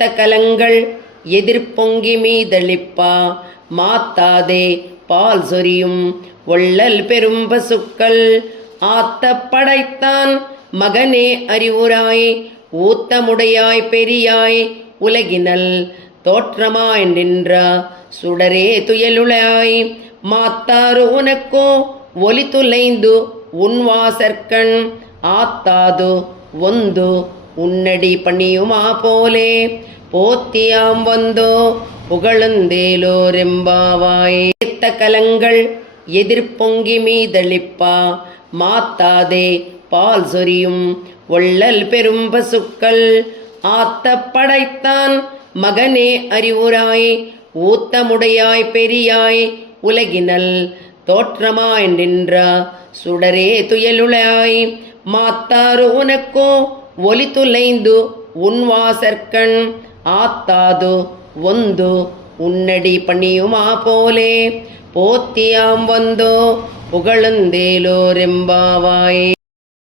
ஏத்த கலங்கள் எதிர்பொங்கி மீதளிப்பா மாத்தாதே பால் சொரியும் ஒள்ளல் பெரும் பசுக்கள் ஆத்த படைத்தான் மகனே அறிவுராய் ஊத்தமுடையாய் பெரியாய் உலகினல் தோற்றமாய் நின்ற சுடரே துயலுளாய் மாத்தாறு உனக்கோ ஒலி துளைந்து உன்வாசற்கண் ஆத்தாது ஒந்து உன்னடி பணியுமா போலே போத்தியாம் வந்தோ புகழுந்தேலோரெம்பாவாய் ஏத்த கலங்கள் எதிர்பொங்கி மீதளிப்பா மாத்தாதே பால் சொரியும் ஒள்ளல் பெரும் பசுக்கள் ஆத்த படைத்தான் மகனே அறிவுராய் ஊத்தமுடையாய் பெரியாய் உலகினல் தோற்றமாய் நின்ற சுடரே துயலுளாய் மாத்தாறு உனக்கோ ஒலி துளைந்து உன்வாசற்கண் ஆத்தாது ஒந்து உன்னடி பணியுமா போலே போத்தியாம் வந்தோ புகழுந்தேலோரெம்பாவாய்.